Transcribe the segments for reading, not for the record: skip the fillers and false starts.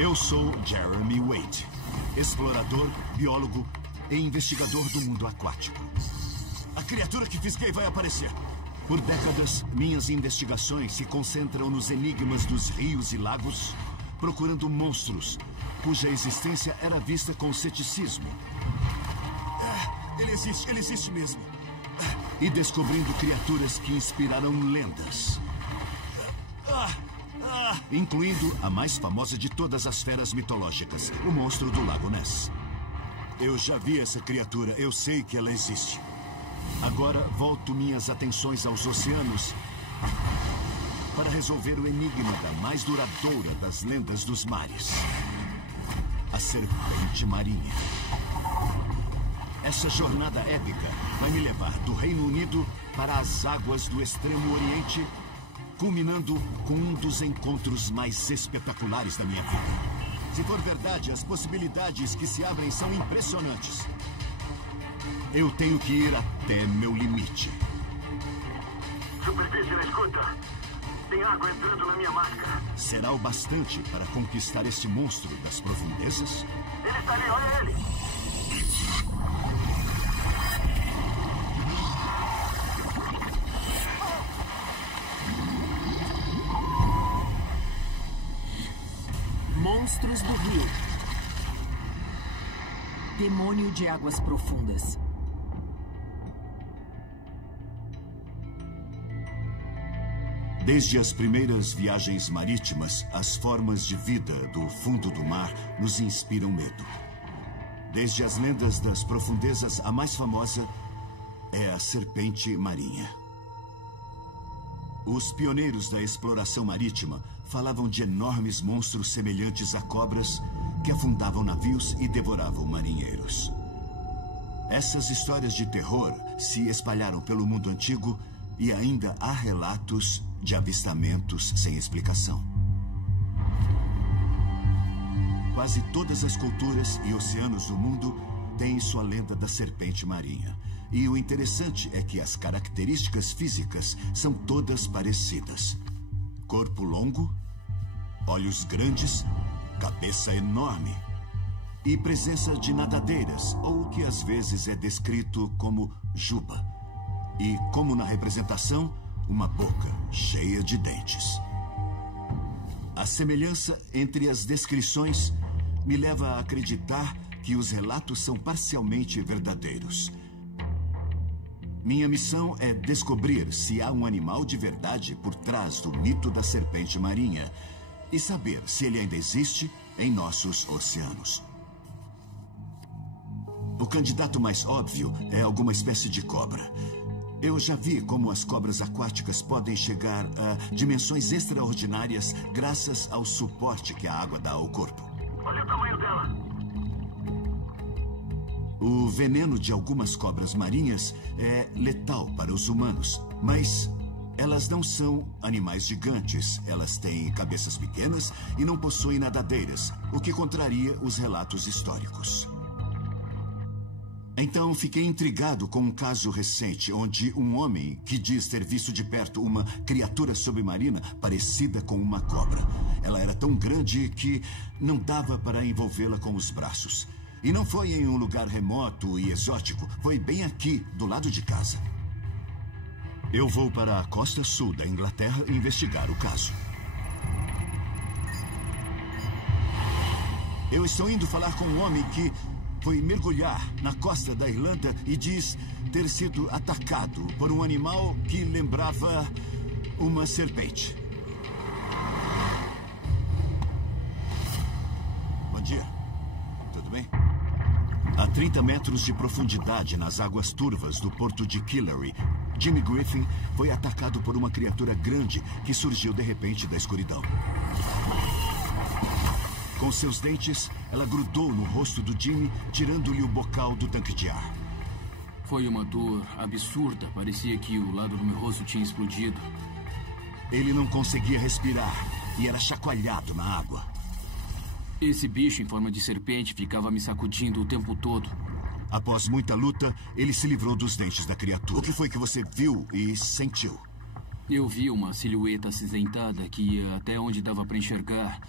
Eu sou Jeremy Wade, explorador, biólogo e investigador do mundo aquático. A criatura que fisguei vai aparecer. Por décadas, minhas investigações se concentram nos enigmas dos rios e lagos, procurando monstros cuja existência era vista com ceticismo. Ele existe mesmo. E descobrindo criaturas que inspiraram lendas. Incluindo a mais famosa de todas as feras mitológicas, o monstro do Lago Ness. Eu já vi essa criatura, eu sei que ela existe. Agora volto minhas atenções aos oceanos para resolver o enigma da mais duradoura das lendas dos mares. A serpente marinha. Essa jornada épica vai me levar do Reino Unido para as águas do Extremo Oriente, culminando com um dos encontros mais espetaculares da minha vida. Se for verdade, as possibilidades que se abrem são impressionantes. Eu tenho que ir até meu limite. Superfície, escuta. Tem água entrando na minha máscara. Será o bastante para conquistar este monstro das profundezas? Ele está ali, olha ele. Monstros do Rio. Demônio de águas profundas. Desde as primeiras viagens marítimas, as formas de vida do fundo do mar nos inspiram medo. Desde as lendas das profundezas, a mais famosa é a serpente marinha. Os pioneiros da exploração marítima falavam de enormes monstros semelhantes a cobras que afundavam navios e devoravam marinheiros. Essas histórias de terror se espalharam pelo mundo antigo e ainda há relatos de avistamentos sem explicação. Quase todas as culturas e oceanos do mundo têm sua lenda da serpente marinha. E o interessante é que as características físicas são todas parecidas. Corpo longo, olhos grandes, cabeça enorme e presença de nadadeiras, ou o que às vezes é descrito como juba. E, como na representação, uma boca cheia de dentes. A semelhança entre as descrições me leva a acreditar que os relatos são parcialmente verdadeiros. Minha missão é descobrir se há um animal de verdade por trás do mito da serpente marinha e saber se ele ainda existe em nossos oceanos. O candidato mais óbvio é alguma espécie de cobra. Eu já vi como as cobras aquáticas podem chegar a dimensões extraordinárias graças ao suporte que a água dá ao corpo. Olha o tamanho dela. O veneno de algumas cobras marinhas é letal para os humanos, mas elas não são animais gigantes. Elas têm cabeças pequenas e não possuem nadadeiras, o que contraria os relatos históricos. Então, fiquei intrigado com um caso recente onde um homem que diz ter visto de perto uma criatura submarina parecida com uma cobra. Ela era tão grande que não dava para envolvê-la com os braços. E não foi em um lugar remoto e exótico, foi bem aqui, do lado de casa. Eu vou para a costa sul da Inglaterra investigar o caso. Eu estou indo falar com um homem que foi mergulhar na costa da Irlanda e diz ter sido atacado por um animal que lembrava uma serpente. Bom dia. Tudo bem? A 30 metros de profundidade nas águas turvas do porto de Killary, Jimmy Griffin foi atacado por uma criatura grande que surgiu de repente da escuridão. Com seus dentes, ela grudou no rosto do Jimmy, tirando-lhe o bocal do tanque de ar. Foi uma dor absurda. Parecia que o lado do meu rosto tinha explodido. Ele não conseguia respirar e era chacoalhado na água. Esse bicho em forma de serpente ficava me sacudindo o tempo todo. Após muita luta, ele se livrou dos dentes da criatura. O que foi que você viu e sentiu? Eu vi uma silhueta acinzentada que ia até onde dava para enxergar.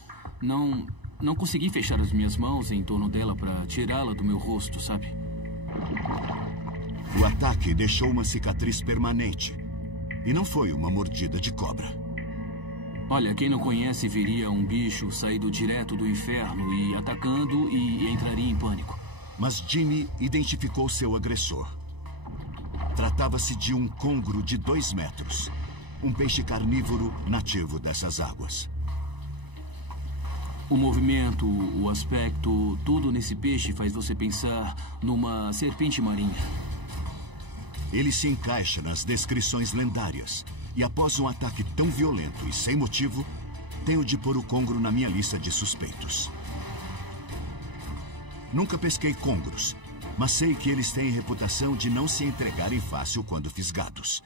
Não não consegui fechar as minhas mãos em torno dela para tirá-la do meu rosto, sabe? O ataque deixou uma cicatriz permanente. E não foi uma mordida de cobra. Olha, quem não conhece veria um bicho saído direto do inferno e atacando e entraria em pânico. Mas Jimmy identificou seu agressor. Tratava-se de um congro de 2 metros. Um peixe carnívoro nativo dessas águas. O movimento, o aspecto, tudo nesse peixe faz você pensar numa serpente marinha. Ele se encaixa nas descrições lendárias. E após um ataque tão violento e sem motivo, tenho de pôr o congro na minha lista de suspeitos. Nunca pesquei congros, mas sei que eles têm reputação de não se entregarem fácil quando fisgados.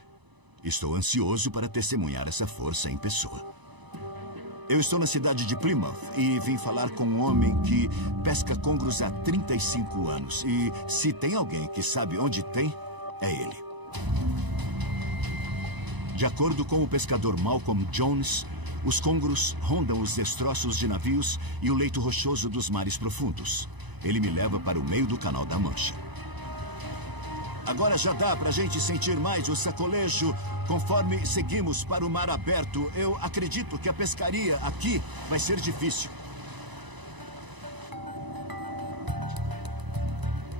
Estou ansioso para testemunhar essa força em pessoa. Eu estou na cidade de Plymouth e vim falar com um homem que pesca congros há 35 anos. E se tem alguém que sabe onde tem, é ele. De acordo com o pescador Malcolm Jones, os congros rondam os destroços de navios e o leito rochoso dos mares profundos. Ele me leva para o meio do Canal da Mancha. Agora já dá pra gente sentir mais o sacolejo conforme seguimos para o mar aberto. Eu acredito que a pescaria aqui vai ser difícil.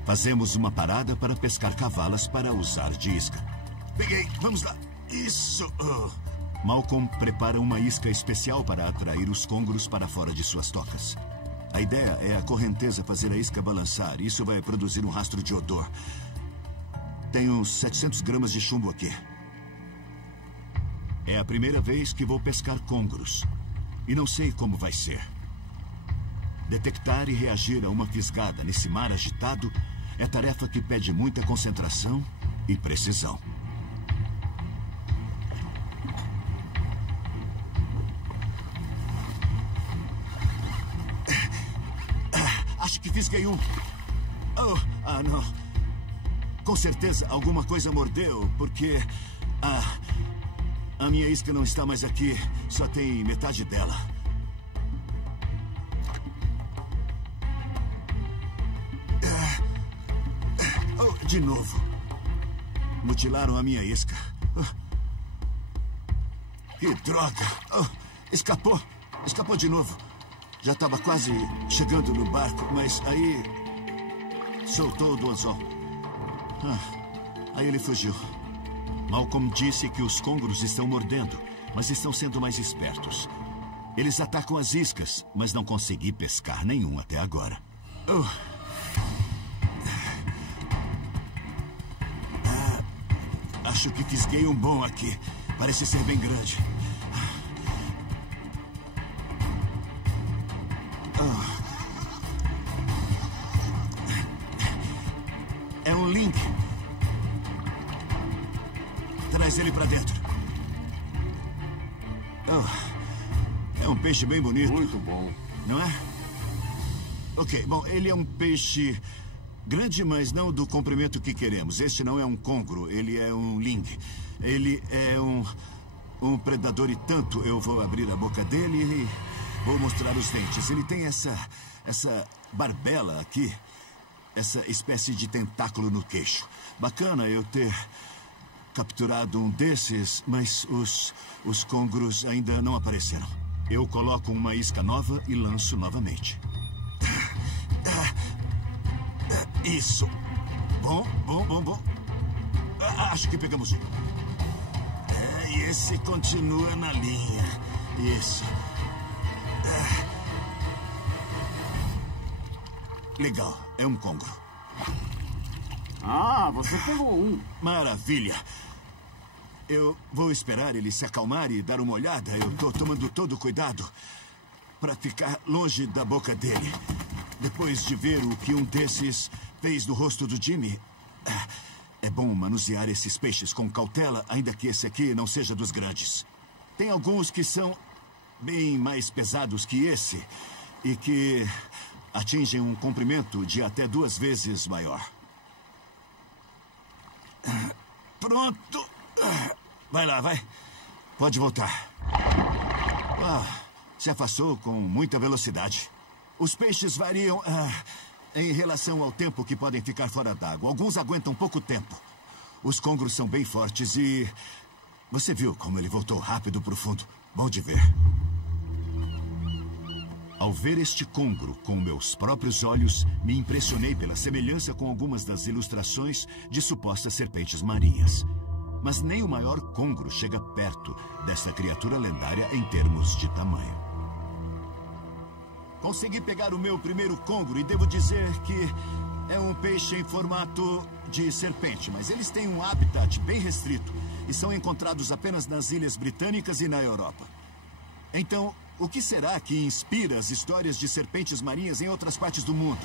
Fazemos uma parada para pescar cavalas para usar de isca. Peguei, vamos lá. Isso. Malcolm prepara uma isca especial para atrair os congros para fora de suas tocas. A ideia é a correnteza fazer a isca balançar. Isso vai produzir um rastro de odor. Tenho 700 gramas de chumbo aqui. É a primeira vez que vou pescar congros. E não sei como vai ser. Detectar e reagir a uma fisgada nesse mar agitado é tarefa que pede muita concentração e precisão. Acho que fisguei um. Não. Com certeza alguma coisa mordeu, porque a minha isca não está mais aqui. Só tem metade dela. De novo. Mutilaram a minha isca. Que droga. Escapou. Escapou de novo. Já estava quase chegando no barco, mas aí soltou do anzol. Aí ele fugiu. Malcolm disse que os congros estão mordendo, mas estão sendo mais espertos. Eles atacam as iscas, mas não consegui pescar nenhum até agora. Acho que fisguei um bom aqui. Parece ser bem grande. É um link. Traz ele pra dentro. É um peixe bem bonito. Muito bom. Não é? Ok, bom, ele é um peixe grande, mas não do comprimento que queremos. Este não é um congro, ele é um ling. Ele é um predador e tanto. Eu vou abrir a boca dele e vou mostrar os dentes. Ele tem essa barbela aqui, essa espécie de tentáculo no queixo. Bacana eu ter capturado um desses, mas os congros ainda não apareceram. Eu coloco uma isca nova e lanço novamente. Isso. Bom. Acho que pegamos um. E esse continua na linha. Isso. Legal. É um congro. Você pegou um. Maravilha. Eu vou esperar ele se acalmar e dar uma olhada. Eu tô tomando todo o cuidado para ficar longe da boca dele. Depois de ver o que um desses fez no rosto do Jimmy, é bom manusear esses peixes com cautela, ainda que esse aqui não seja dos grandes. Tem alguns que são bem mais pesados que esse e que atingem um comprimento de até 2 vezes maior. Pronto. Vai lá, vai. Pode voltar. Se afastou com muita velocidade. Os peixes variam em relação ao tempo que podem ficar fora d'água. Alguns aguentam pouco tempo. Os congros são bem fortes e... Você viu como ele voltou rápido para o fundo? Bom de ver. Ao ver este congro com meus próprios olhos, me impressionei pela semelhança com algumas das ilustrações de supostas serpentes marinhas. Mas nem o maior congro chega perto dessa criatura lendária em termos de tamanho. Consegui pegar o meu primeiro congro e devo dizer que é um peixe em formato de serpente, mas eles têm um habitat bem restrito e são encontrados apenas nas Ilhas Britânicas e na Europa. Então, o que será que inspira as histórias de serpentes marinhas em outras partes do mundo?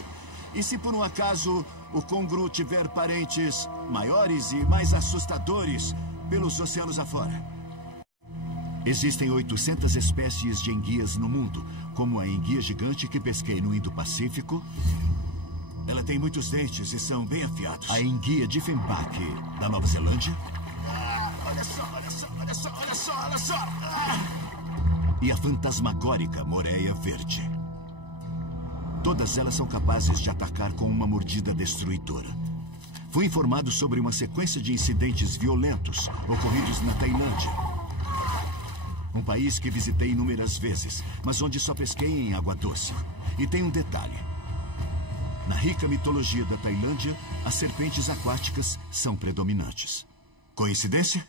E se por um acaso o congro tiver parentes maiores e mais assustadores pelos oceanos afora? Existem 800 espécies de enguias no mundo, como a enguia gigante que pesquei no Indo-Pacífico. Ela tem muitos dentes e são bem afiados. A enguia Diefenbach, da Nova Zelândia. Olha só, olha só, olha só, olha só, olha só! E a fantasmagórica moreia verde. Todas elas são capazes de atacar com uma mordida destruidora. Fui informado sobre uma sequência de incidentes violentos ocorridos na Tailândia. Um país que visitei inúmeras vezes, mas onde só pesquei em água doce. E tem um detalhe. Na rica mitologia da Tailândia, as serpentes aquáticas são predominantes. Coincidência?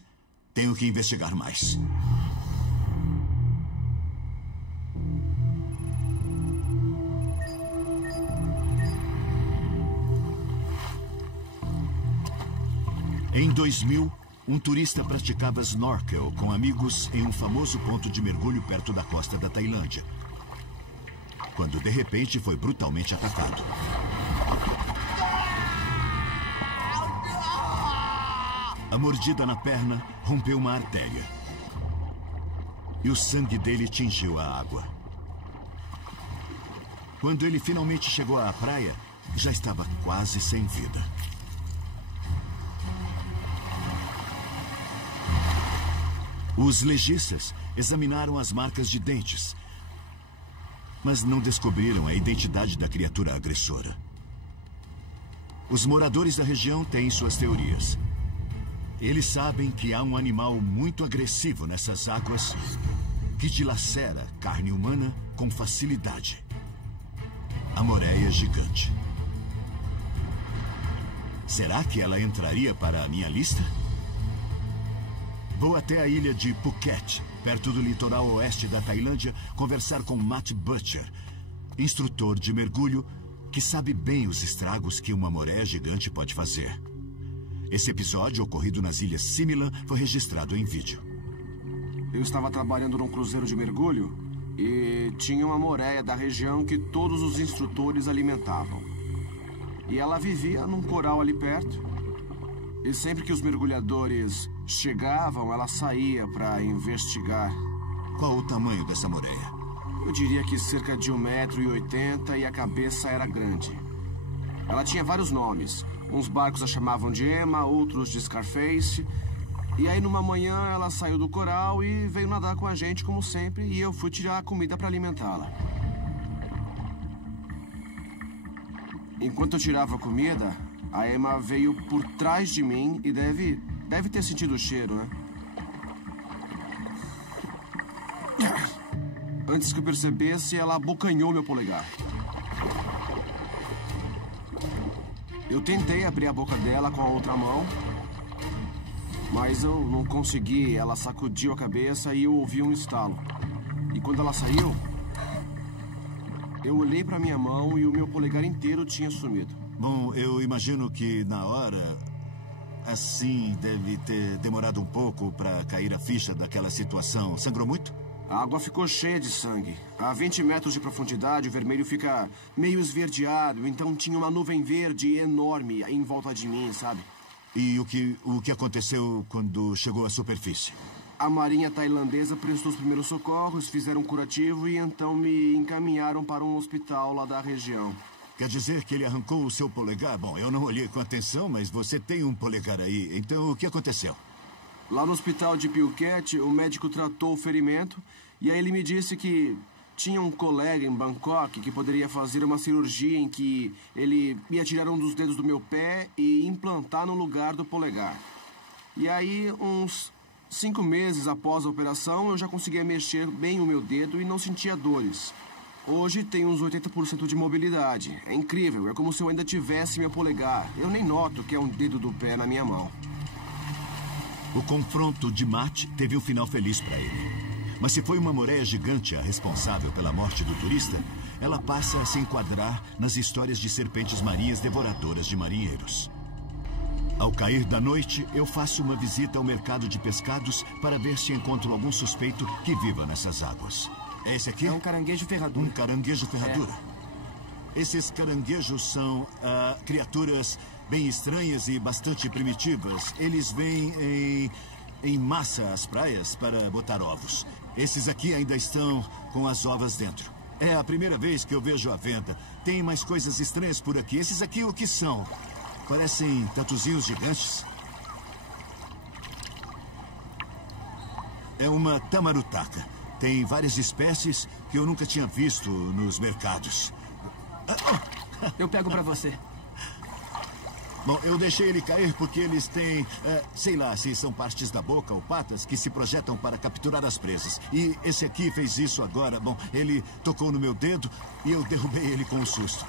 Tenho que investigar mais. Em 2000, um turista praticava snorkel com amigos em um famoso ponto de mergulho perto da costa da Tailândia, quando de repente foi brutalmente atacado. A mordida na perna rompeu uma artéria e o sangue dele tingiu a água. Quando ele finalmente chegou à praia, já estava quase sem vida. Os legistas examinaram as marcas de dentes, mas não descobriram a identidade da criatura agressora. Os moradores da região têm suas teorias. Eles sabem que há um animal muito agressivo nessas águas que dilacera carne humana com facilidade. A moreia gigante. Será que ela entraria para a minha lista? Vou até a ilha de Phuket, perto do litoral oeste da Tailândia, conversar com Matt Butcher, instrutor de mergulho que sabe bem os estragos que uma moreia gigante pode fazer. Esse episódio, ocorrido nas Ilhas Similan, foi registrado em vídeo. Eu estava trabalhando num cruzeiro de mergulho e tinha uma moreia da região que todos os instrutores alimentavam. E ela vivia num coral ali perto. E sempre que os mergulhadores chegavam, ela saía para investigar. Qual o tamanho dessa moreia? Eu diria que cerca de 1,80 m e a cabeça era grande. Ela tinha vários nomes. Uns barcos a chamavam de Emma, outros de Scarface. E aí, numa manhã, ela saiu do coral e veio nadar com a gente, como sempre, e eu fui tirar a comida para alimentá-la. Enquanto eu tirava a comida, a Emma veio por trás de mim e deve ter sentido o cheiro, né? Antes que eu percebesse, ela abocanhou meu polegar. Eu tentei abrir a boca dela com a outra mão, mas eu não consegui. Ela sacudiu a cabeça e eu ouvi um estalo. E quando ela saiu, eu olhei para minha mão e o meu polegar inteiro tinha sumido. Bom, eu imagino que na hora, assim, deve ter demorado um pouco para cair a ficha daquela situação. Sangrou muito? A água ficou cheia de sangue. A 20 metros de profundidade, o vermelho fica meio esverdeado, então tinha uma nuvem verde enorme em volta de mim, sabe? E o que aconteceu quando chegou à superfície? A marinha tailandesa prestou os primeiros socorros, fizeram um curativo e então me encaminharam para um hospital lá da região. Quer dizer que ele arrancou o seu polegar? Bom, eu não olhei com atenção, mas você tem um polegar aí. Então, o que aconteceu? Lá no hospital de Phuket, o médico tratou o ferimento e aí ele me disse que tinha um colega em Bangkok que poderia fazer uma cirurgia em que ele ia tirar um dos dedos do meu pé e implantar no lugar do polegar. E aí, uns 5 meses após a operação, eu já conseguia mexer bem o meu dedo e não sentia dores. Hoje tenho uns 80% de mobilidade. É incrível, é como se eu ainda tivesse meu polegar. Eu nem noto que é um dedo do pé na minha mão. O confronto de Matt teve um final feliz para ele. Mas se foi uma moreia gigante a responsável pela morte do turista, ela passa a se enquadrar nas histórias de serpentes marinhas devoradoras de marinheiros. Ao cair da noite, eu faço uma visita ao mercado de pescados para ver se encontro algum suspeito que viva nessas águas. É esse aqui? É um caranguejo ferradura. Um caranguejo ferradura. Esses caranguejos são criaturas bem estranhas e bastante primitivas. Eles vêm em massa às praias para botar ovos. Esses aqui ainda estão com as ovas dentro. É a primeira vez que eu vejo à venda. Tem mais coisas estranhas por aqui. Esses aqui o que são? Parecem tatuzinhos gigantes. É uma tamarutaca. Tem várias espécies que eu nunca tinha visto nos mercados. Eu pego pra você. Bom, eu deixei ele cair porque eles têm, sei lá, se são partes da boca ou patas que se projetam para capturar as presas. E esse aqui fez isso agora. Bom, ele tocou no meu dedo e eu derrubei ele com um susto.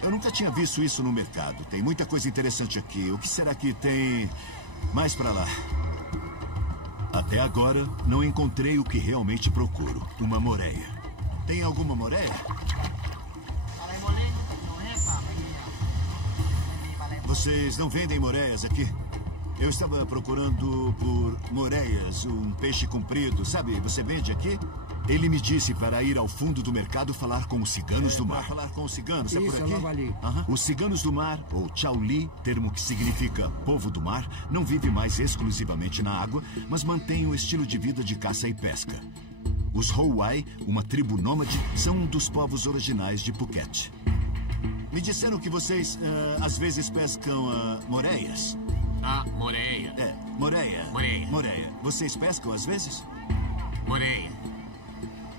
Eu nunca tinha visto isso no mercado. Tem muita coisa interessante aqui. O que será que tem mais para lá? Até agora, não encontrei o que realmente procuro. Uma moreia. Tem alguma moreia? Vocês não vendem moreias aqui? Eu estava procurando por moreias, um peixe comprido. Sabe, você vende aqui? Ele me disse para ir ao fundo do mercado falar com os ciganos do mar. Falar com os ciganos, é por aqui? Logo ali. Os ciganos do mar, ou Chauli, termo que significa povo do mar, não vive mais exclusivamente na água, mas mantém um estilo de vida de caça e pesca. Os Howai, uma tribo nômade, são um dos povos originais de Phuket. Me disseram que vocês, às vezes, pescam moreias. Moreia. Moreia. Moreia. Moreia. Vocês pescam às vezes? Moreia.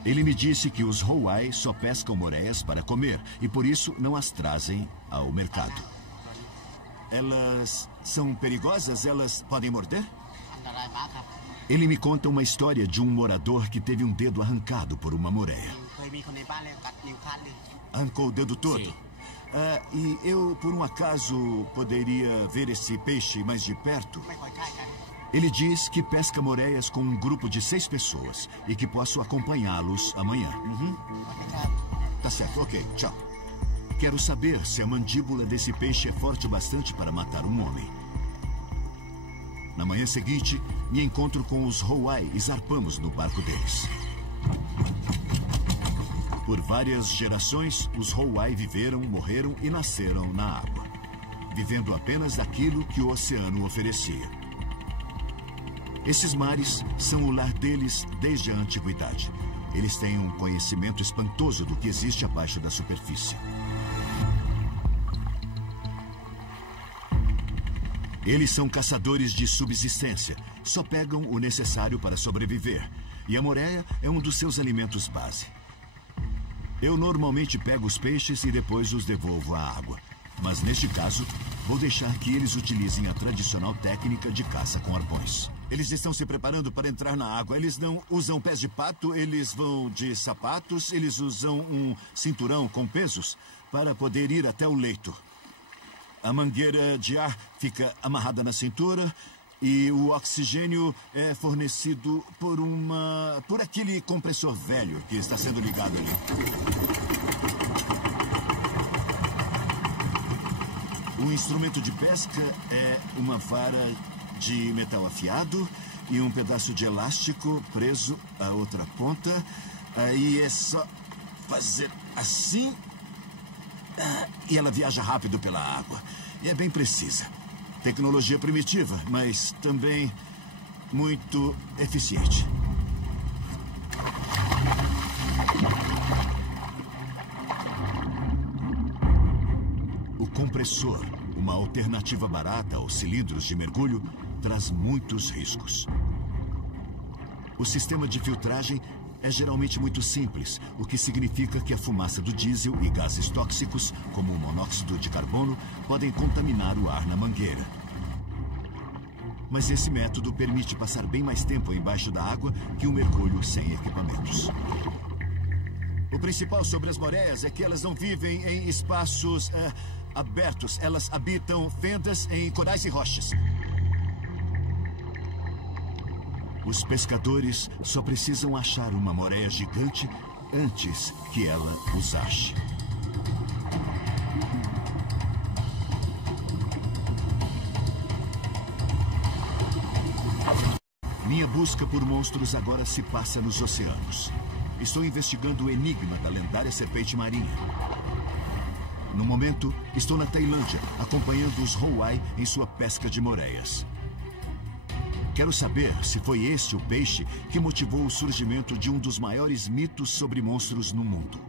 Ele me disse que os Howai só pescam moreias para comer e por isso não as trazem ao mercado. Elas são perigosas? Elas podem morder? Ele me conta uma história de um morador que teve um dedo arrancado por uma moreia. Arrancou o dedo todo? Sim. E eu, por um acaso, poderia ver esse peixe mais de perto? Ele diz que pesca moreias com um grupo de 6 pessoas e que posso acompanhá-los amanhã. Tá certo, ok, tchau. Quero saber se a mandíbula desse peixe é forte o bastante para matar um homem. Na manhã seguinte, me encontro com os Howai e zarpamos no barco deles. Por várias gerações, os Howai viveram, morreram e nasceram na água, vivendo apenas daquilo que o oceano oferecia. Esses mares são o lar deles desde a antiguidade. Eles têm um conhecimento espantoso do que existe abaixo da superfície. Eles são caçadores de subsistência. Só pegam o necessário para sobreviver. E a moreia é um dos seus alimentos base. Eu normalmente pego os peixes e depois os devolvo à água. Mas neste caso, vou deixar que eles utilizem a tradicional técnica de caça com arpões. Eles estão se preparando para entrar na água. Eles não usam pés de pato, eles vão de sapatos, eles usam um cinturão com pesos para poder ir até o leito. A mangueira de ar fica amarrada na cintura e o oxigênio é fornecido por aquele compressor velho que está sendo ligado ali. O instrumento de pesca é uma vara de metal afiado e um pedaço de elástico preso à outra ponta. Aí é só fazer assim e ela viaja rápido pela água. E é bem precisa. Tecnologia primitiva, mas também muito eficiente. O compressor, uma alternativa barata aos cilindros de mergulho, traz muitos riscos. O sistema de filtragem é geralmente muito simples, o que significa que a fumaça do diesel e gases tóxicos, como o monóxido de carbono, podem contaminar o ar na mangueira. Mas esse método permite passar bem mais tempo embaixo da água que um mergulho sem equipamentos. O principal sobre as moreias é que elas não vivem em espaços abertos. Elas habitam fendas em corais e rochas. Os pescadores só precisam achar uma moreia gigante antes que ela os ache. Minha busca por monstros agora se passa nos oceanos. Estou investigando o enigma da lendária serpente marinha. No momento, estou na Tailândia, acompanhando os Hawaii em sua pesca de moreias. Quero saber se foi este o peixe que motivou o surgimento de um dos maiores mitos sobre monstros no mundo.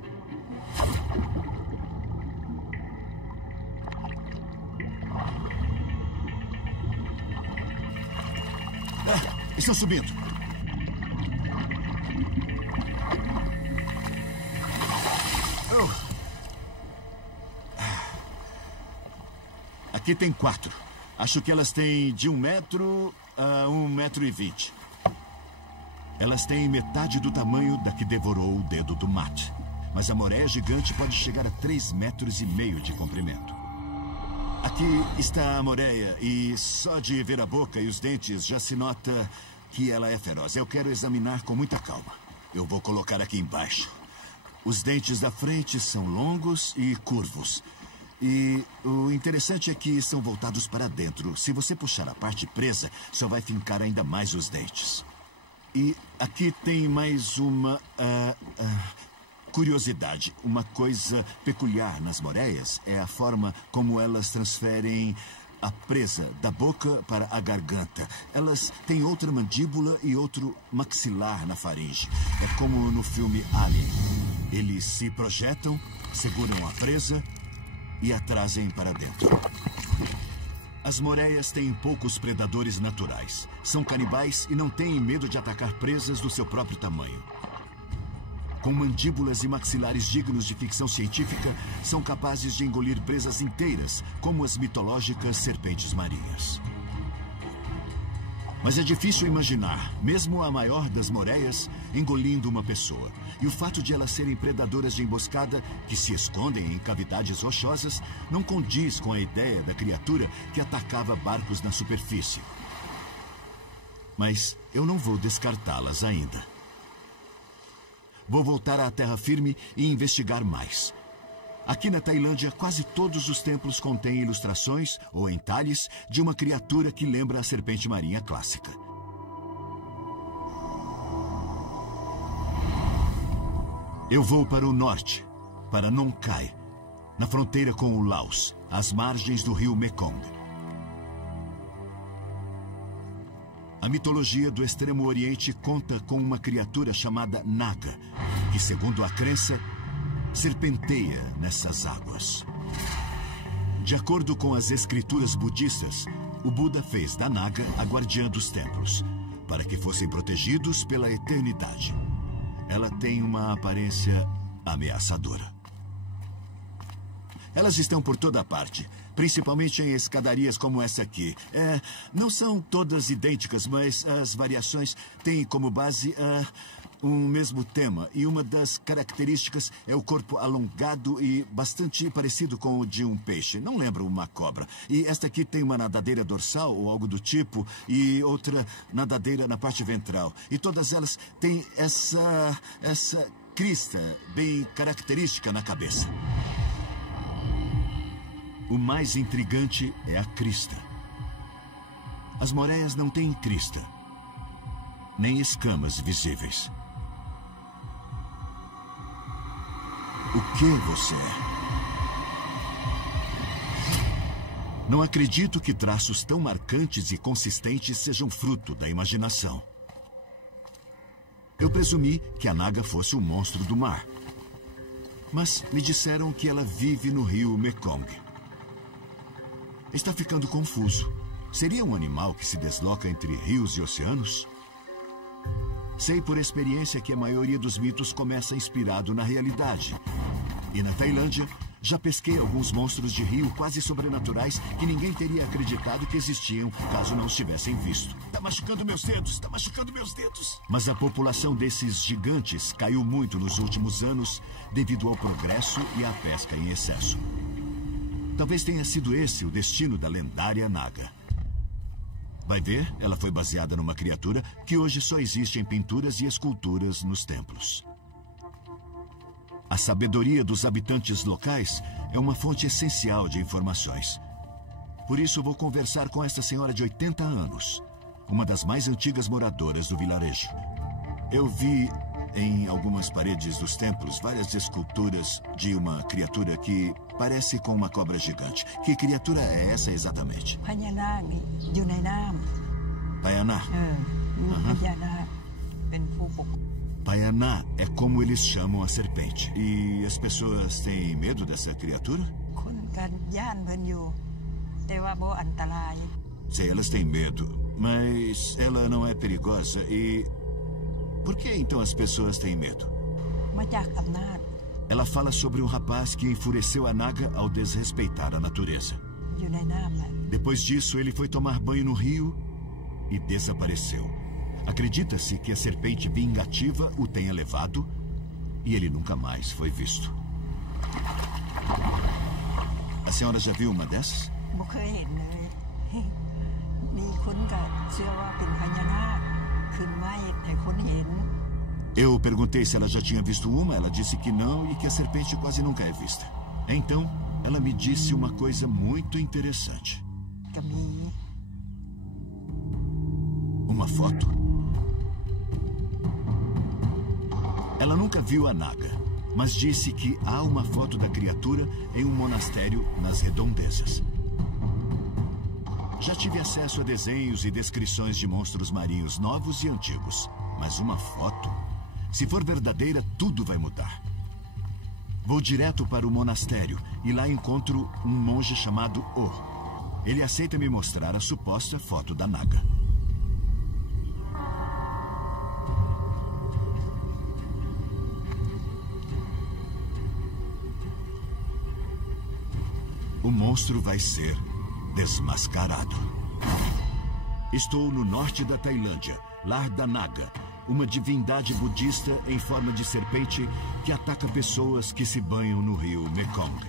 Estão subindo. Aqui tem 4. Acho que elas têm de 1 metro a 1,20 m. Elas têm metade do tamanho da que devorou o dedo do Matt. Mas a moreia gigante pode chegar a 3,5 metros de comprimento. Aqui está a moreia e só de ver a boca e os dentes já se nota que ela é feroz. Eu quero examinar com muita calma. Eu vou colocar aqui embaixo. Os dentes da frente são longos e curvos. E o interessante é que são voltados para dentro. Se você puxar a parte presa, só vai fincar ainda mais os dentes. E aqui tem mais uma curiosidade. Uma coisa peculiar nas moreias é a forma como elas transferem a presa da boca para a garganta. Elas têm outra mandíbula e outro maxilar na faringe. É como no filme Alien. Eles se projetam, seguram a presa e a trazem para dentro. As moreias têm poucos predadores naturais. São canibais e não têm medo de atacar presas do seu próprio tamanho. Com mandíbulas e maxilares dignos de ficção científica, são capazes de engolir presas inteiras, como as mitológicas serpentes marinhas. Mas é difícil imaginar, mesmo a maior das moreias, engolindo uma pessoa. E o fato de elas serem predadoras de emboscada, que se escondem em cavidades rochosas, não condiz com a ideia da criatura que atacava barcos na superfície. Mas eu não vou descartá-las ainda. Vou voltar à terra firme e investigar mais. Aqui na Tailândia, quase todos os templos contêm ilustrações ou entalhes de uma criatura que lembra a serpente marinha clássica. Eu vou para o norte, para Nong Khai, na fronteira com o Laos, às margens do rio Mekong. A mitologia do Extremo Oriente conta com uma criatura chamada Naga, que, segundo a crença, serpenteia nessas águas. De acordo com as escrituras budistas, o Buda fez da Naga a guardiã dos templos, para que fossem protegidos pela eternidade. Ela tem uma aparência ameaçadora. Elas estão por toda parte, principalmente em escadarias como essa aqui. Não são todas idênticas, mas as variações têm como base um mesmo tema. E uma das características é o corpo alongado e bastante parecido com o de um peixe. Não lembra uma cobra. E esta aqui tem uma nadadeira dorsal ou algo do tipo e outra nadadeira na parte ventral. E todas elas têm essa crista bem característica na cabeça. O mais intrigante é a crista. As moreias não têm crista, nem escamas visíveis. O que você é? Não acredito que traços tão marcantes e consistentes sejam fruto da imaginação. Eu presumi que a Naga fosse um monstro do mar. Mas me disseram que ela vive no rio Mekong. Está ficando confuso. Seria um animal que se desloca entre rios e oceanos? Sei por experiência que a maioria dos mitos começa inspirado na realidade. E na Tailândia, já pesquei alguns monstros de rio quase sobrenaturais que ninguém teria acreditado que existiam caso não os tivessem visto. Tá machucando meus dedos, tá machucando meus dedos. Mas a população desses gigantes caiu muito nos últimos anos devido ao progresso e à pesca em excesso. Talvez tenha sido esse o destino da lendária Naga. Vai ver, ela foi baseada numa criatura que hoje só existe em pinturas e esculturas nos templos. A sabedoria dos habitantes locais é uma fonte essencial de informações. Por isso, vou conversar com esta senhora de 80 anos, uma das mais antigas moradoras do vilarejo. Eu vi em algumas paredes dos templos várias esculturas de uma criatura que parece com uma cobra gigante. Que criatura é essa exatamente? Payaná. Payaná? Payaná é como eles chamam a serpente. E as pessoas têm medo dessa criatura? Sei, elas têm medo, mas ela não é perigosa e... Por que então as pessoas têm medo? Ela fala sobre um rapaz que enfureceu a Naga ao desrespeitar a natureza. Depois disso, ele foi tomar banho no rio e desapareceu. Acredita-se que a serpente vingativa o tenha levado e ele nunca mais foi visto. A senhora já viu uma dessas? Eu perguntei se ela já tinha visto uma, ela disse que não e que a serpente quase nunca é vista. Então, ela me disse uma coisa muito interessante. Uma foto. Ela nunca viu a Naga, mas disse que há uma foto da criatura em um monastério nas redondezas. Já tive acesso a desenhos e descrições de monstros marinhos novos e antigos, mas uma foto, se for verdadeira, tudo vai mudar. Vou direto para o monastério e lá encontro um monge chamado O. Ele aceita me mostrar a suposta foto da Naga. O monstro vai ser desmascarado. Estou no norte da Tailândia, lar da Naga, uma divindade budista em forma de serpente que ataca pessoas que se banham no rio Mekong.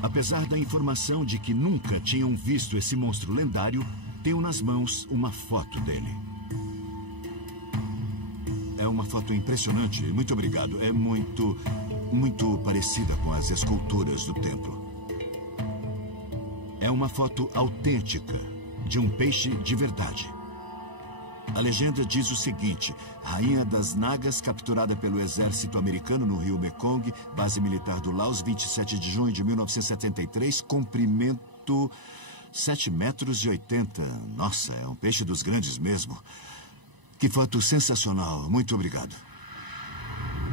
Apesar da informação de que nunca tinham visto esse monstro lendário, tenho nas mãos uma foto dele. É uma foto impressionante. Muito obrigado. É muito parecida com as esculturas do templo. É uma foto autêntica de um peixe de verdade. A legenda diz o seguinte: Rainha das Nagas, capturada pelo exército americano no rio Mekong, base militar do Laos, 27 de junho de 1973, comprimento 7,80 metros. Nossa, é um peixe dos grandes mesmo. Que foto sensacional. Muito obrigado.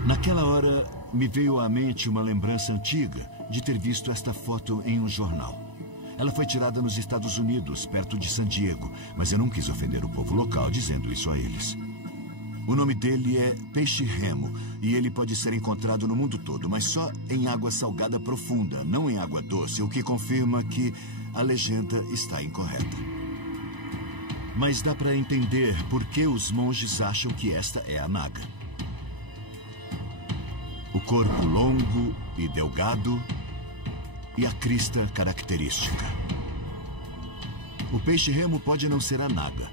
Naquela hora, me veio à mente uma lembrança antiga de ter visto esta foto em um jornal. Ela foi tirada nos Estados Unidos, perto de San Diego, mas eu não quis ofender o povo local dizendo isso a eles. O nome dele é peixe-remo e ele pode ser encontrado no mundo todo, mas só em água salgada profunda, não em água doce, o que confirma que a legenda está incorreta. Mas dá para entender por que os monges acham que esta é a Naga. O corpo longo e delgado e a crista característica. O peixe-remo pode não ser a Naga,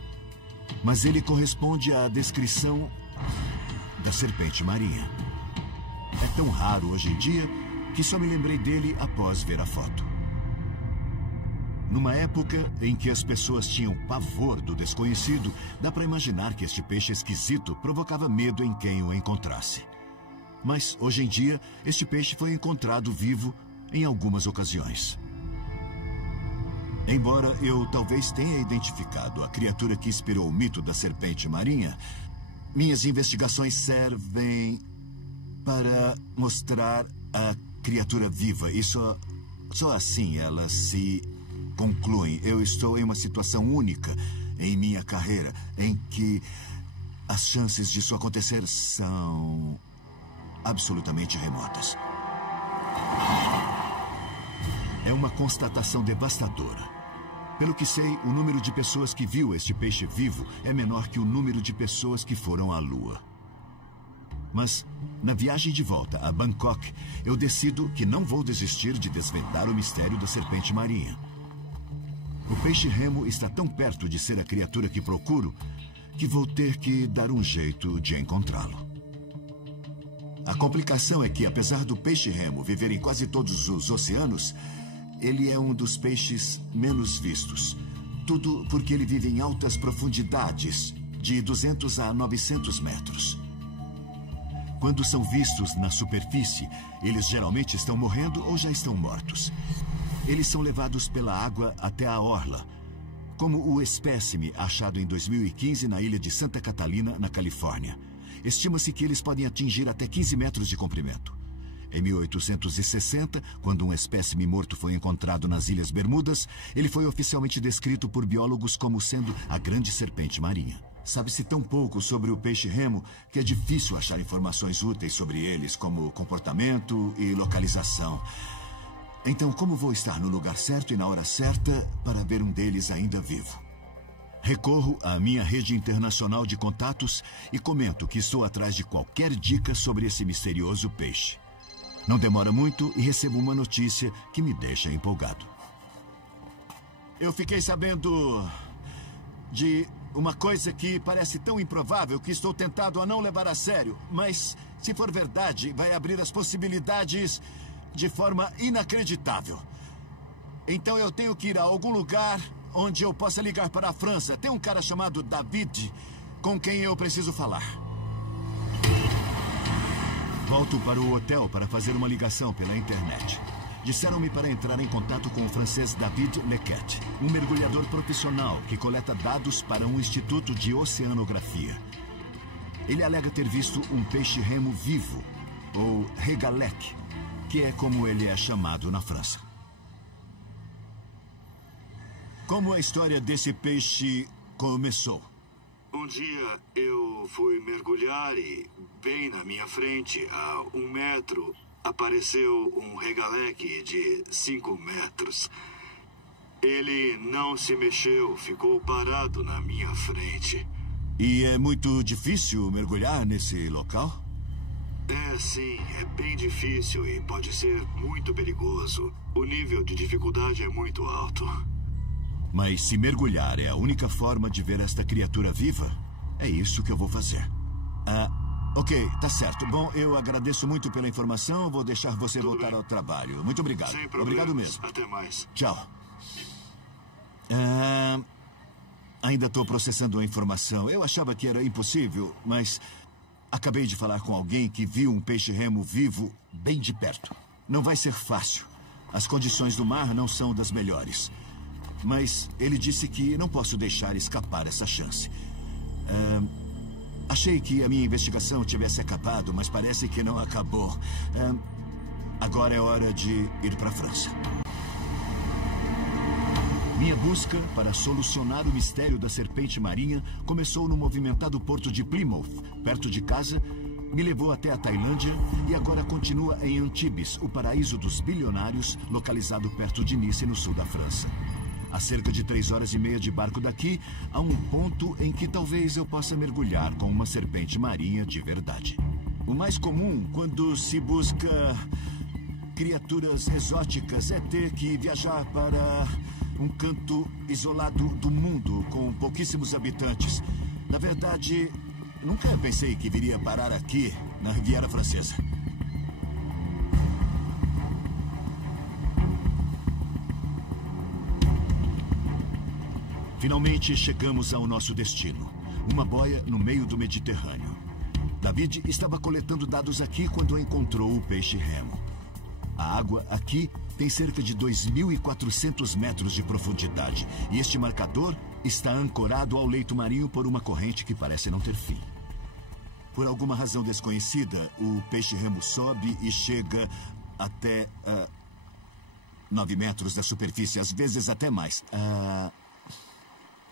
mas ele corresponde à descrição da serpente marinha. É tão raro hoje em dia que só me lembrei dele após ver a foto. Numa época em que as pessoas tinham pavor do desconhecido, dá para imaginar que este peixe esquisito provocava medo em quem o encontrasse. Mas, hoje em dia, este peixe foi encontrado vivo em algumas ocasiões. Embora eu talvez tenha identificado a criatura que inspirou o mito da serpente marinha, minhas investigações servem para mostrar a criatura viva e só assim elas se concluem. Eu estou em uma situação única em minha carreira em que as chances disso acontecer são absolutamente remotas. É uma constatação devastadora. Pelo que sei, o número de pessoas que viu este peixe vivo é menor que o número de pessoas que foram à Lua. Mas, na viagem de volta a Bangkok, eu decido que não vou desistir de desvendar o mistério da serpente marinha. O peixe-remo está tão perto de ser a criatura que procuro que vou ter que dar um jeito de encontrá-lo. A complicação é que, apesar do peixe-remo viver em quase todos os oceanos, ele é um dos peixes menos vistos. Tudo porque ele vive em altas profundidades, de 200 a 900 metros. Quando são vistos na superfície, eles geralmente estão morrendo ou já estão mortos. Eles são levados pela água até a orla, como o espécime achado em 2015 na ilha de Santa Catalina, na Califórnia. Estima-se que eles podem atingir até 15 metros de comprimento. Em 1860, quando um espécime morto foi encontrado nas Ilhas Bermudas, ele foi oficialmente descrito por biólogos como sendo a grande serpente marinha. Sabe-se tão pouco sobre o peixe-remo que é difícil achar informações úteis sobre eles, como comportamento e localização. Então, como vou estar no lugar certo e na hora certa para ver um deles ainda vivo? Recorro à minha rede internacional de contatos e comento que estou atrás de qualquer dica sobre esse misterioso peixe. Não demora muito e recebo uma notícia que me deixa empolgado. Eu fiquei sabendo de uma coisa que parece tão improvável que estou tentado a não levar a sério. Mas, se for verdade, vai abrir as possibilidades de forma inacreditável. Então eu tenho que ir a algum lugar onde eu possa ligar para a França. Tem um cara chamado David com quem eu preciso falar. Volto para o hotel para fazer uma ligação pela internet. Disseram-me para entrar em contato com o francês David Lequette, um mergulhador profissional que coleta dados para um instituto de oceanografia. Ele alega ter visto um peixe-remo vivo, ou régalec, que é como ele é chamado na França. Como a história desse peixe começou? Um dia eu fui mergulhar e, bem na minha frente, a 1 metro, apareceu um régalec de 5 metros. Ele não se mexeu, ficou parado na minha frente. E é muito difícil mergulhar nesse local? É, sim, é bem difícil e pode ser muito perigoso. O nível de dificuldade é muito alto. Mas se mergulhar é a única forma de ver esta criatura viva, é isso que eu vou fazer. Ok, tá certo. Bom, eu agradeço muito pela informação. Vou deixar você voltar ao trabalho. Muito obrigado. Sem problemas. Obrigado mesmo. Até mais. Tchau. Ainda estou processando a informação. Eu achava que era impossível, mas acabei de falar com alguém que viu um peixe-remo vivo bem de perto. Não vai ser fácil. As condições do mar não são das melhores. Mas ele disse que não posso deixar escapar essa chance. Achei que a minha investigação tivesse acabado, mas parece que não acabou. Agora é hora de ir para a França. Minha busca para solucionar o mistério da serpente marinha começou no movimentado porto de Plymouth, perto de casa, me levou até a Tailândia e agora continua em Antibes, o paraíso dos bilionários, localizado perto de Nice, no sul da França. A cerca de 3 horas e meia de barco daqui, há um ponto em que talvez eu possa mergulhar com uma serpente marinha de verdade. O mais comum quando se busca criaturas exóticas é ter que viajar para um canto isolado do mundo, com pouquíssimos habitantes. Na verdade, nunca pensei que viria parar aqui, na Riviera Francesa. Finalmente chegamos ao nosso destino, uma boia no meio do Mediterrâneo. David estava coletando dados aqui quando encontrou o peixe-remo. A água aqui tem cerca de 2.400 metros de profundidade e este marcador está ancorado ao leito marinho por uma corrente que parece não ter fim. Por alguma razão desconhecida, o peixe-remo sobe e chega até 9 metros da superfície, às vezes até mais.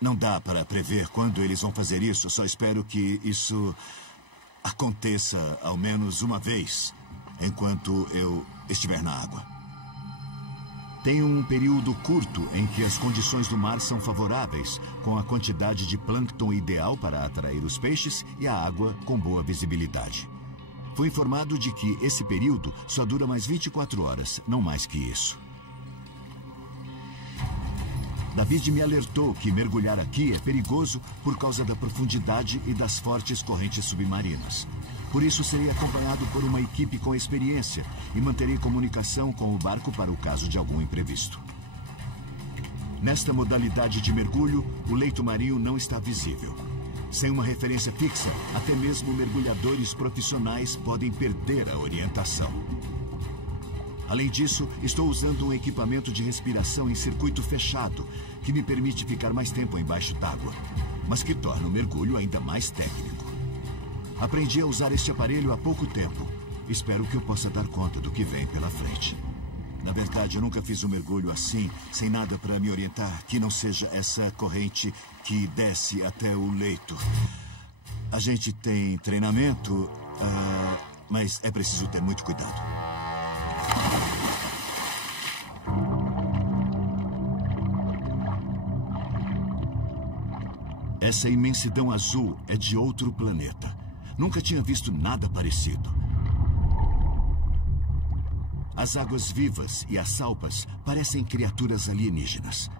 Não dá para prever quando eles vão fazer isso. Só espero que isso aconteça ao menos uma vez enquanto eu estiver na água. Tem um período curto em que as condições do mar são favoráveis, com a quantidade de plâncton ideal para atrair os peixes e a água com boa visibilidade. Fui informado de que esse período só dura mais 24 horas, não mais que isso. David me alertou que mergulhar aqui é perigoso por causa da profundidade e das fortes correntes submarinas. Por isso, serei acompanhado por uma equipe com experiência e manterei comunicação com o barco para o caso de algum imprevisto. Nesta modalidade de mergulho, o leito marinho não está visível. Sem uma referência fixa, até mesmo mergulhadores profissionais podem perder a orientação. Além disso, estou usando um equipamento de respiração em circuito fechado, que me permite ficar mais tempo embaixo d'água, mas que torna o mergulho ainda mais técnico. Aprendi a usar este aparelho há pouco tempo. Espero que eu possa dar conta do que vem pela frente. Na verdade, eu nunca fiz um mergulho assim, sem nada para me orientar, que não seja essa corrente que desce até o leito. A gente tem treinamento, mas é preciso ter muito cuidado. Essa imensidão azul é de outro planeta. Nunca tinha visto nada parecido. As águas vivas e as salpas parecem criaturas alienígenas.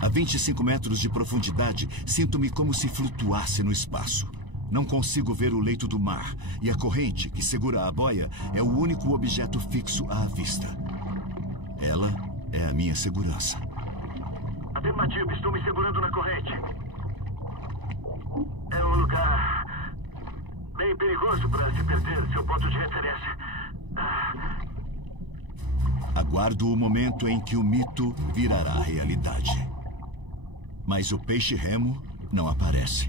A 25 metros de profundidade, sinto-me como se flutuasse no espaço. Não consigo ver o leito do mar, e a corrente que segura a boia é o único objeto fixo à vista. Ela é a minha segurança. Afirmativo, estou me segurando na corrente. É um lugar bem perigoso para se perder seu ponto de referência. Aguardo o momento em que o mito virará realidade. Mas o peixe-remo não aparece.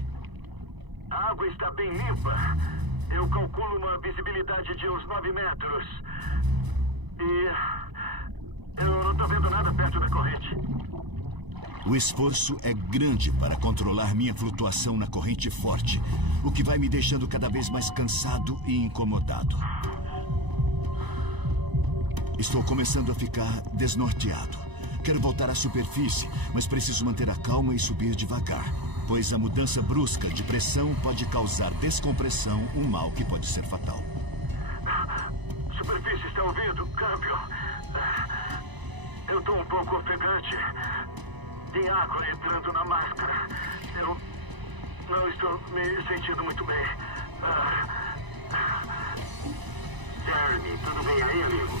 A água está bem limpa. Eu calculo uma visibilidade de uns 9 metros. E eu não estou vendo nada perto da corrente. O esforço é grande para controlar minha flutuação na corrente forte, o que vai me deixando cada vez mais cansado e incomodado. Estou começando a ficar desnorteado. Quero voltar à superfície, mas preciso manter a calma e subir devagar, pois a mudança brusca de pressão pode causar descompressão, um mal que pode ser fatal. Superfície, está ouvindo? Câmbio. Eu estou um pouco ofegante. Tem água entrando na máscara. Eu não estou me sentindo muito bem. Jeremy, tudo bem aí, amigo?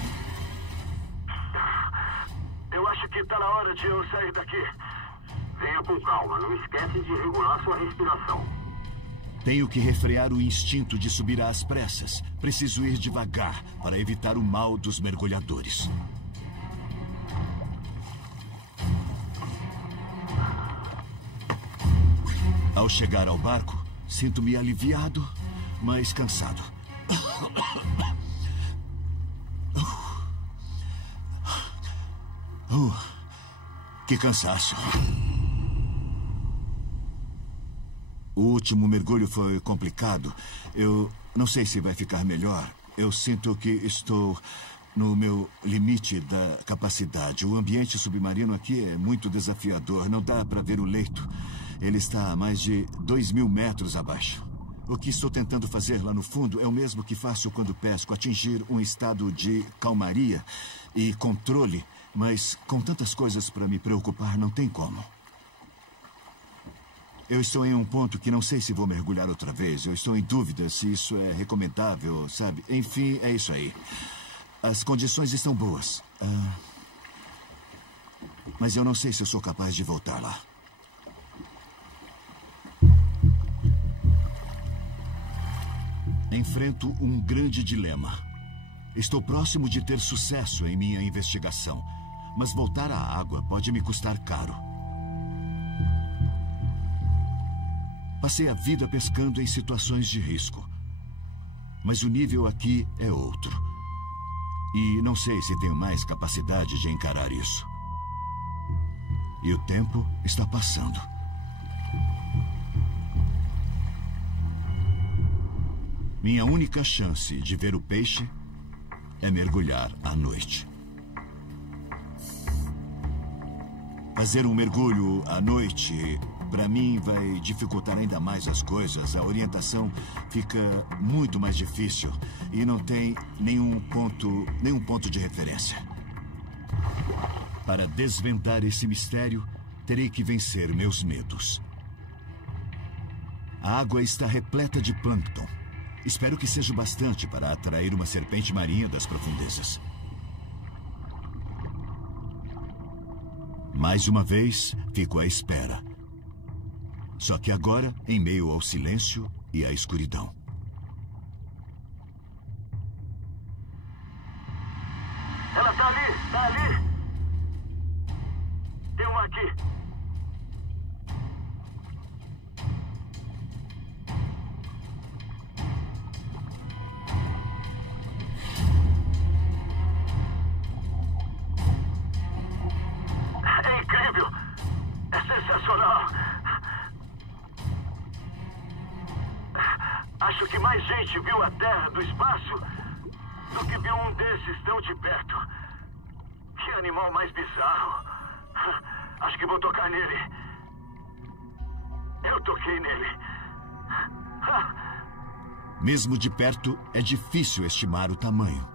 Eu acho que está na hora de eu sair daqui. Venha com calma, não esquece de regular sua respiração. Tenho que refrear o instinto de subir às pressas. Preciso ir devagar para evitar o mal dos mergulhadores. Ao chegar ao barco, sinto-me aliviado, mas cansado. Que cansaço. O último mergulho foi complicado. Eu não sei se vai ficar melhor. Eu sinto que estou no meu limite da capacidade. O ambiente submarino aqui é muito desafiador. Não dá para ver o leito. Ele está a mais de 2.000 metros abaixo. O que estou tentando fazer lá no fundo é o mesmo que faço quando pesco, atingir um estado de calmaria e controle, mas com tantas coisas para me preocupar, não tem como. Eu estou em um ponto que não sei se vou mergulhar outra vez. Eu estou em dúvida se isso é recomendável, sabe? Enfim, é isso aí. As condições estão boas. Mas eu não sei se eu sou capaz de voltar lá. Enfrento um grande dilema. Estou próximo de ter sucesso em minha investigação, mas voltar à água pode me custar caro. Passei a vida pescando em situações de risco, mas o nível aqui é outro. E não sei se tenho mais capacidade de encarar isso. E o tempo está passando. Minha única chance de ver o peixe é mergulhar à noite. Fazer um mergulho à noite, para mim, vai dificultar ainda mais as coisas. A orientação fica muito mais difícil e não tem nenhum ponto de referência. Para desvendar esse mistério, terei que vencer meus medos. A água está repleta de plâncton. Espero que seja bastante para atrair uma serpente marinha das profundezas. Mais uma vez, fico à espera. Só que agora, em meio ao silêncio e à escuridão. Ela tá ali! Tá ali! Tem uma aqui. É incrível! É sensacional! Acho que mais gente viu a Terra do espaço do que viu um desses tão de perto. Que animal mais bizarro. Acho que vou tocar nele. Eu toquei nele. Mesmo de perto, é difícil estimar o tamanho.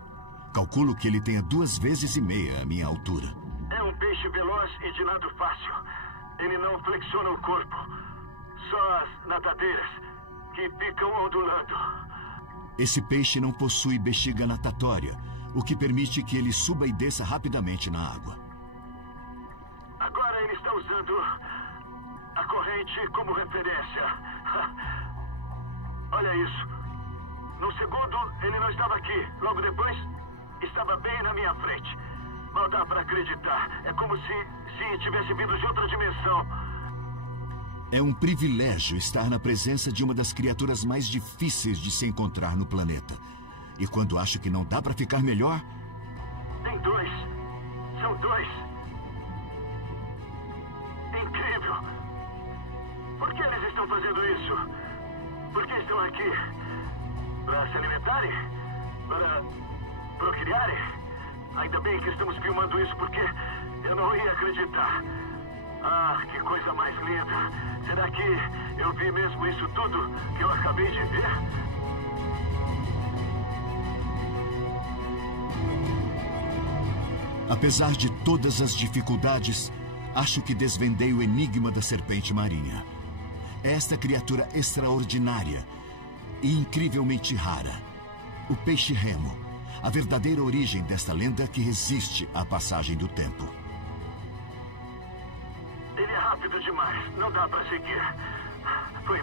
Calculo que ele tenha 2,5 vezes a minha altura. É um peixe veloz e de nado fácil. Ele não flexiona o corpo. Só as nadadeiras que ficam ondulando. Esse peixe não possui bexiga natatória, o que permite que ele suba e desça rapidamente na água. Agora ele está usando a corrente como referência. Olha isso. No segundo, ele não estava aqui. Logo depois, estava bem na minha frente. Não dá para acreditar. É como se tivesse vindo de outra dimensão. É um privilégio estar na presença de uma das criaturas mais difíceis de se encontrar no planeta. E quando acho que não dá para ficar melhor... Tem 2. São 2. Incrível. Por que eles estão fazendo isso? Por que estão aqui? Para se alimentarem? Para procriarem? Ainda bem que estamos filmando isso porque eu não ia acreditar. Ah, que coisa mais linda. Será que eu vi mesmo isso tudo que eu acabei de ver? Apesar de todas as dificuldades, acho que desvendei o enigma da serpente marinha. É esta criatura extraordinária e incrivelmente rara. O peixe-remo, a verdadeira origem desta lenda que resiste à passagem do tempo. Ele é rápido demais. Não dá para seguir. Foi